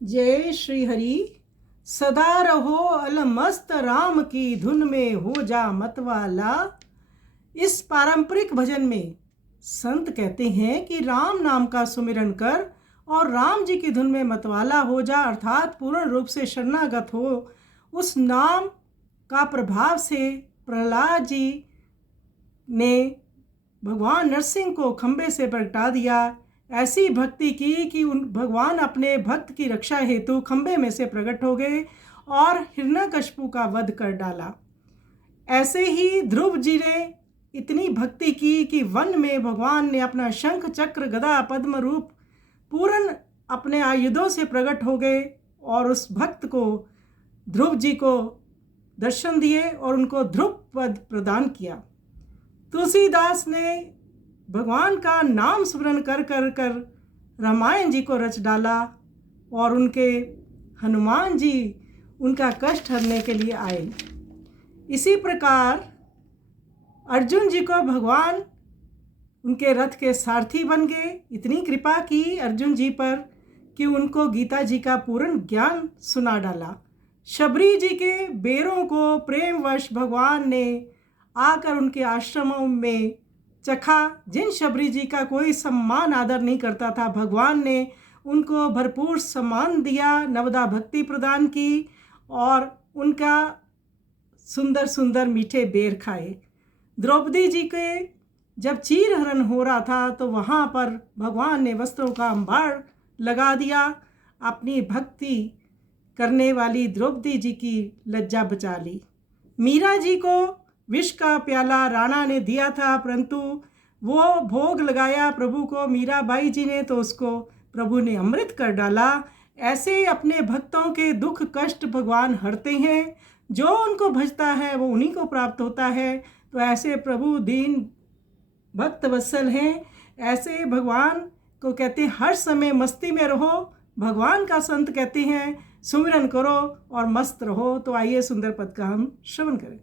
जय श्री हरि। सदा रहो अलमस्त राम की धुन में हो जा मतवाला। इस पारंपरिक भजन में संत कहते हैं कि राम नाम का सुमिरन कर और राम जी की धुन में मतवाला हो जा, अर्थात पूर्ण रूप से शरणागत हो। उस नाम का प्रभाव से प्रहलाद जी ने भगवान नरसिंह को खंबे से प्रगटा दिया। ऐसी भक्ति की कि उन भगवान अपने भक्त की रक्षा हेतु खंबे में से प्रकट हो गए और हिरण्यकशिपु का वध कर डाला। ऐसे ही ध्रुव जी ने इतनी भक्ति की कि वन में भगवान ने अपना शंख चक्र गदा पद्म रूप पूर्ण अपने आयुधों से प्रकट हो गए और उस भक्त को ध्रुव जी को दर्शन दिए और उनको ध्रुव पद प्रदान किया। तुलसीदास ने भगवान का नाम स्मरण कर कर कर रामायण जी को रच डाला और उनके हनुमान जी उनका कष्ट हरने के लिए आए। इसी प्रकार अर्जुन जी को भगवान उनके रथ के सारथी बन गए। इतनी कृपा की अर्जुन जी पर कि उनको गीता जी का पूर्ण ज्ञान सुना डाला। शबरी जी के बेरों को प्रेमवश भगवान ने आकर उनके आश्रमों में चखा। जिन शबरी जी का कोई सम्मान आदर नहीं करता था, भगवान ने उनको भरपूर सम्मान दिया, नवदा भक्ति प्रदान की और उनका सुंदर सुंदर मीठे बेर खाए। द्रौपदी जी के जब चीरहरण हो रहा था तो वहाँ पर भगवान ने वस्त्रों का अंबार लगा दिया। अपनी भक्ति करने वाली द्रौपदी जी की लज्जा बचा ली। मीरा जी को विष का प्याला राणा ने दिया था, परंतु वो भोग लगाया प्रभु को मीराबाई जी ने, तो उसको प्रभु ने अमृत कर डाला। ऐसे अपने भक्तों के दुख कष्ट भगवान हरते हैं। जो उनको भजता है वो उन्हीं को प्राप्त होता है। तो ऐसे प्रभु दीन भक्त वत्सल हैं। ऐसे भगवान को कहते हैं हर समय मस्ती में रहो। भगवान का संत कहते हैं सुमिरन करो और मस्त रहो। तो आइए सुंदर पद का हम श्रवण करें।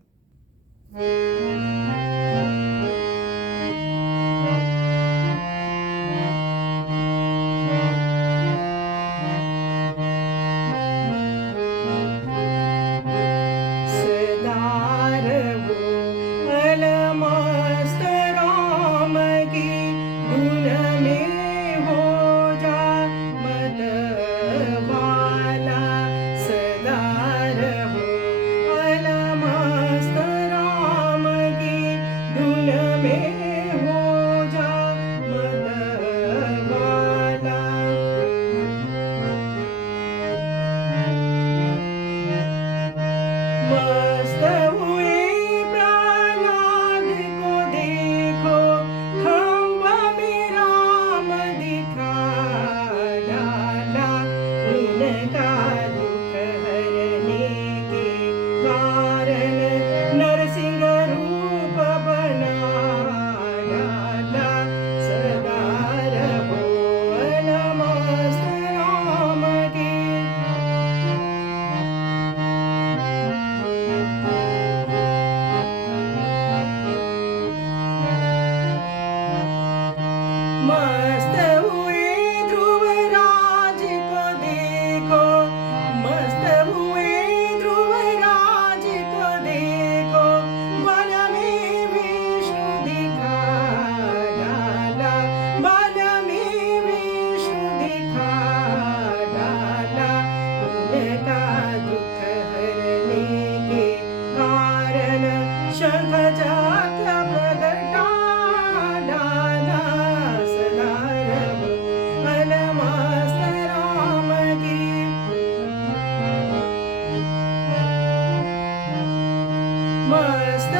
मस्त हुए ध्रुवराज को देखो, मस्त हुए ध्रुवराज को देखो, वन में विष्णु दिखा डाला, वन में विष्णु दिखा डाला। उनका दुख हरने के कारण शंख चक्र प्रगटा डाला। मस्त